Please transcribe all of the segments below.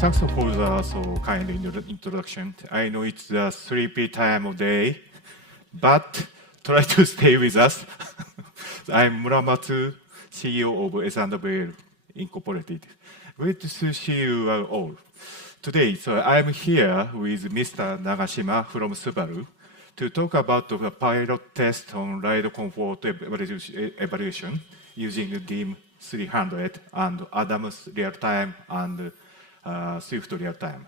thanks for the kind introduction. I know it's the sleepy time of day, but try to stay with us. I'm Muramatsu, CEO of S&VL Incorporated. Great to see you all. Today, I'm here with Mr. Nagashima from Subaru to talk about the pilot test on ride comfort evaluation using DiM300 and Adams real-time and Swift real-time.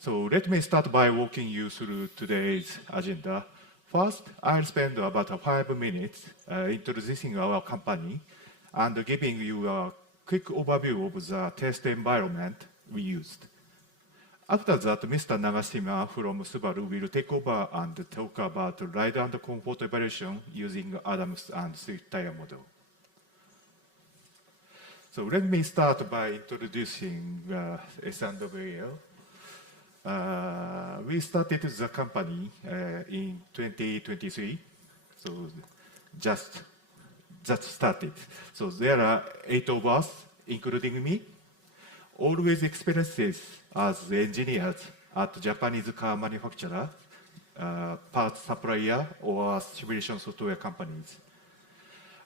So let me start by walking you through today's agenda. First, I'll spend about 5 minutes introducing our company and giving you a quick overview of the test environment we used. After that, Mr. Nagashima from Subaru will take over and talk about ride and comfort evaluation using Adams and Swift tire model. So let me start by introducing S&VL. We started the company in 2023, so just started. So there are 8 of us, including me, always experiences as engineers at Japanese car manufacturer, parts supplier, or simulation software companies.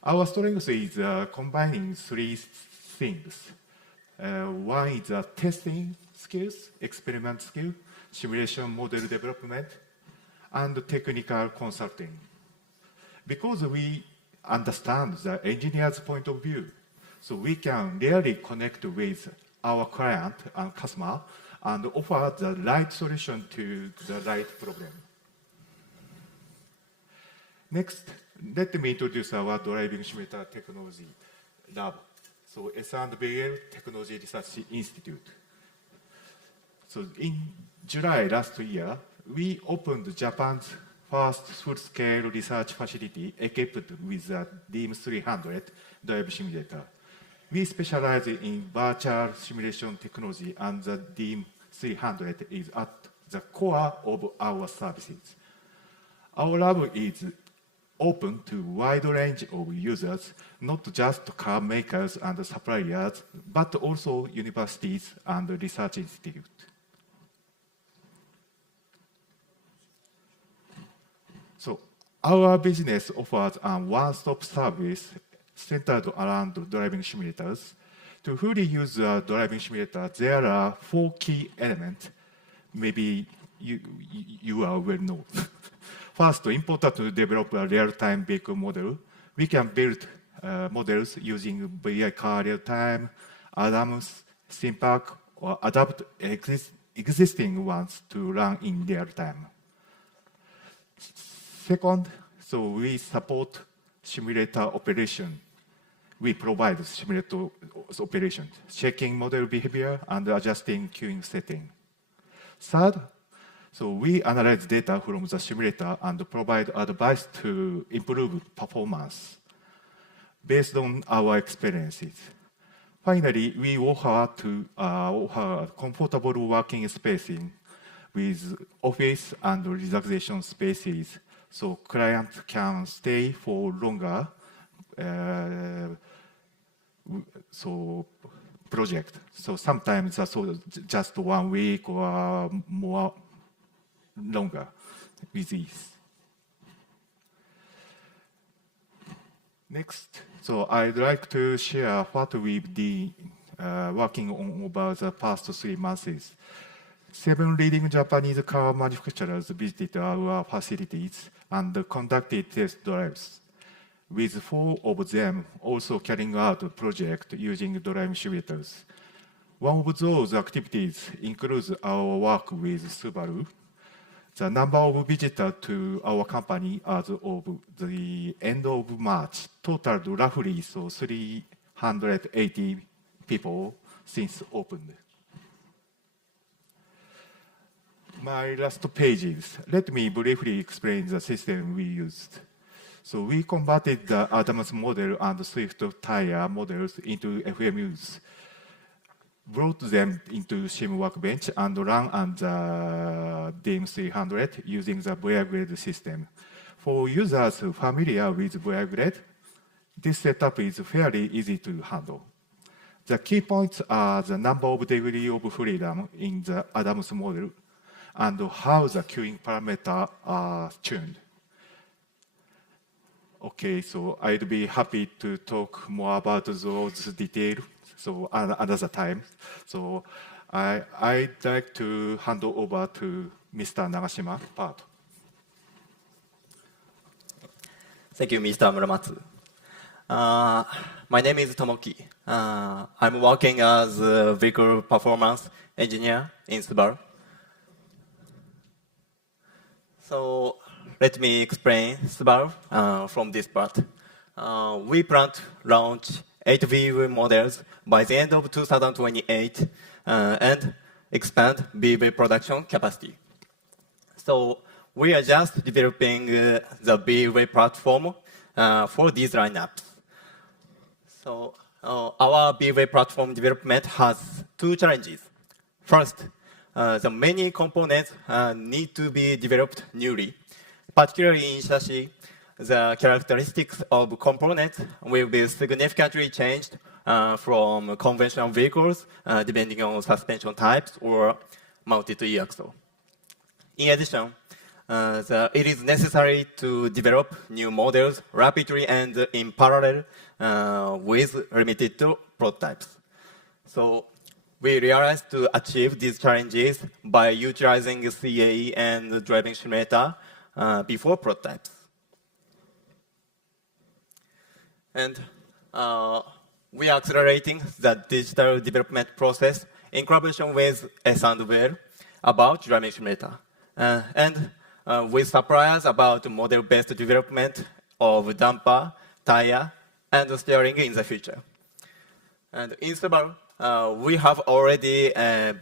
Our strength is combining 3 things. One is testing skills, experiment skill, simulation model development, and technical consulting. Because we understand the engineer's point of view, so we can really connect with our client and customer and offer the right solution to the right problem. Next, let me introduce our driving simulator technology lab. So S&VL Technology Research Institute. So in July last year, we opened Japan's first full-scale research facility equipped with a DiM300 drive simulator. We specialize in virtual simulation technology, and the DiM300 is at the core of our services. Our lab is open to a wide range of users, not just car makers and suppliers, but also universities and research institutes. So our business offers a one-stop service centered around driving simulators. To fully use a driving simulator, there are 4 key elements. Maybe you are well known. First, important to develop a real-time vehicle model. We can build models using VI car real-time, Adams, SimPac, or adapt existing ones to run in real-time. Second, so we support simulator operation. We provide simulator operations, checking model behavior and adjusting queuing setting. Third, so we analyze data from the simulator and provide advice to improve performance based on our experiences. Finally, we offer comfortable working spaces with office and relaxation spaces, so clients can stay for longer. Project. So sometimes just 1 week or more longer with ease. Next, so I'd like to share what we've been working on over the past 3 months. 7 leading Japanese car manufacturers visited our facilities and conducted test drives, with 4 of them also carrying out a project using driving simulators. One of those activities includes our work with Subaru. The number of visitors to our company as of the end of March totaled roughly 380 people since opened. My last pages, let me briefly explain the system we used. So we converted the Adams model and Swift tire models into FMUs, brought them into Sim Workbench, and ran on the DiM300 using the VI system. For users familiar with VI, this setup is fairly easy to handle. The key points are the number of degree of freedom in the Adams model and how the queuing parameter are tuned. Okay, so I'd be happy to talk more about those details so another time. So I'd like to hand over to Mr. Nagashima part. Thank you, Mr. Muramatsu. My name is Tomoki. I'm working as a vehicle performance engineer in Subaru. So let me explain Subaru from this part. We plan to launch 8 VW models by the end of 2028 and expand BEV production capacity. So we are just developing the BEV platform for these lineups. So our BEV platform development has 2 challenges. First, the many components need to be developed newly. Particularly in chassis, the characteristics of components will be significantly changed from conventional vehicles, depending on suspension types or mounted e-axle. In addition, it is necessary to develop new models rapidly and in parallel with limited prototypes. So we realized to achieve these challenges by utilizing CAE and driving simulator before prototypes. And we are accelerating the digital development process in collaboration with S&VL about driving simulator. And with suppliers about model-based development of damper, tire, and steering in the future. And in Subaru, we have already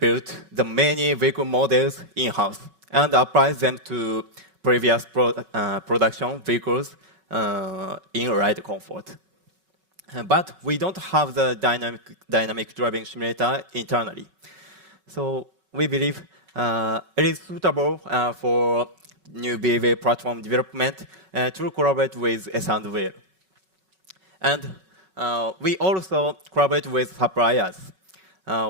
built the many vehicle models in-house and applied them to previous production vehicles in ride comfort. But we don't have the dynamic driving simulator internally. So we believe it is suitable for new BEV platform development to collaborate with S&VL. And we also collaborate with suppliers.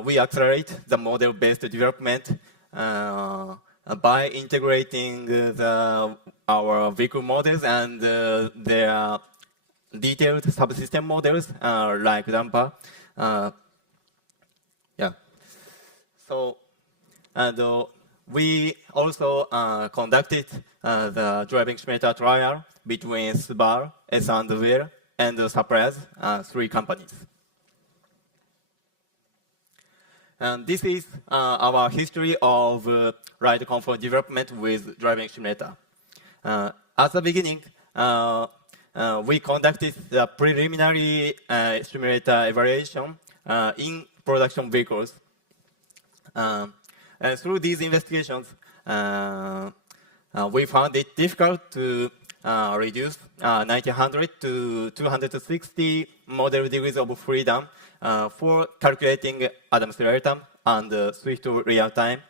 We accelerate the model-based development by integrating our vehicle models and their detailed subsystem models like damper. So, and we also conducted the driving simulator trial between Subaru, S&VL, and the suppliers, 3 companies. And this is our history of ride comfort development with driving simulator. At the beginning, we conducted the preliminary simulator evaluation in production vehicles. And through these investigations, we found it difficult to reduce 1900 to 260 model degrees of freedom for calculating Adams real time and Swift real time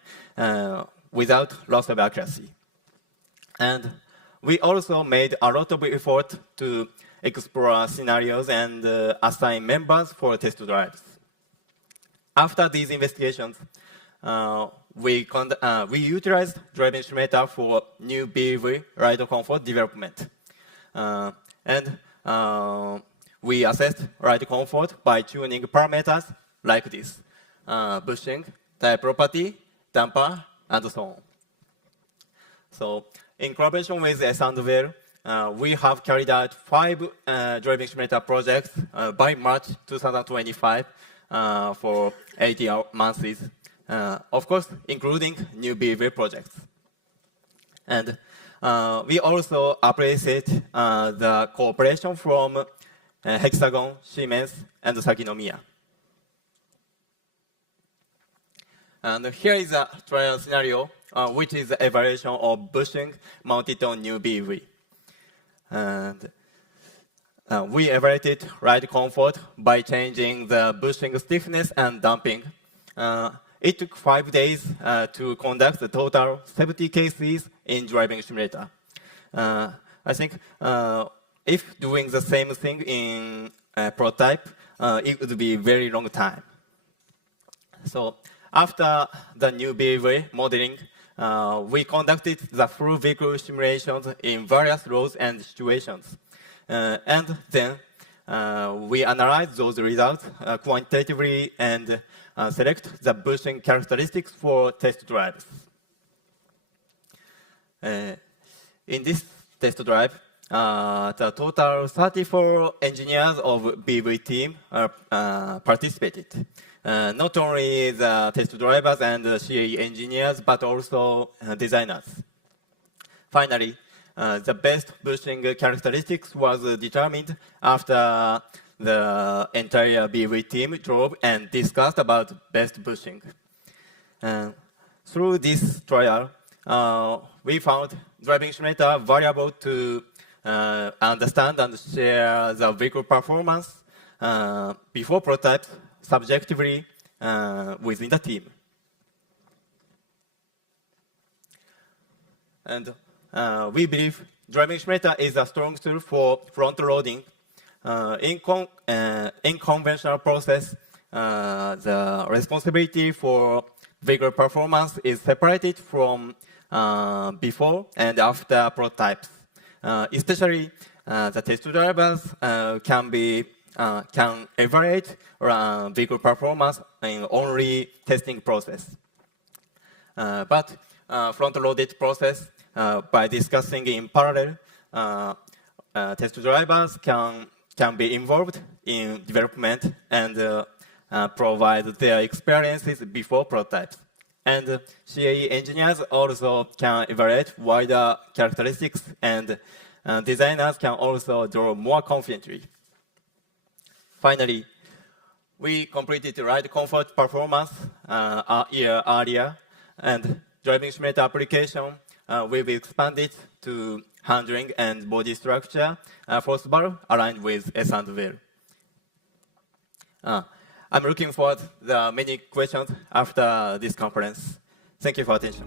without loss of accuracy. And we also made a lot of effort to explore scenarios and assign members for test drives. After these investigations, we utilized driving simulator for new BEV ride comfort development. And we assessed ride comfort by tuning parameters like this: bushing, tire property, damper, and so on. So in collaboration with S&VL, we have carried out 5 driving simulator projects by March 2025 for 80 months. Of course, including new BEV projects. And we also appreciate the cooperation from Hexagon, Siemens, and Sakinomiya. And here is a trial scenario, which is the evaluation of bushing mounted on new BEV. And we evaluated ride comfort by changing the bushing stiffness and damping. It took 5 days to conduct the total 70 cases in driving simulator. I think if doing the same thing in prototype, it would be a very long time. So after the new behavior modeling, we conducted the full vehicle simulations in various roads and situations. And then we analyzed those results quantitatively and select the bushing characteristics for test drives. In this test drive, the total 34 engineers of BV team participated. Not only the test drivers and CAE engineers, but also designers. Finally, the best bushing characteristics was determined after the entire BV team drove and discussed about best bushing. Through this trial, we found driving simulator valuable to understand and share the vehicle performance before prototypes subjectively within the team. And we believe driving simulator is a strong tool for front loading. In conventional process, the responsibility for vehicle performance is separated from before and after prototypes. Especially, the test drivers can evaluate vehicle performance in only testing process. But front-loaded process, by discussing in parallel, test drivers can be involved in development and provide their experiences before prototypes. And CAE engineers also can evaluate wider characteristics, and designers can also draw more confidently. Finally, we completed ride comfort performance a year earlier, and driving simulator application will be expanded to handling and body structure for Subaru aligned with S&VL. I'm looking forward to the many questions after this conference. Thank you for attention.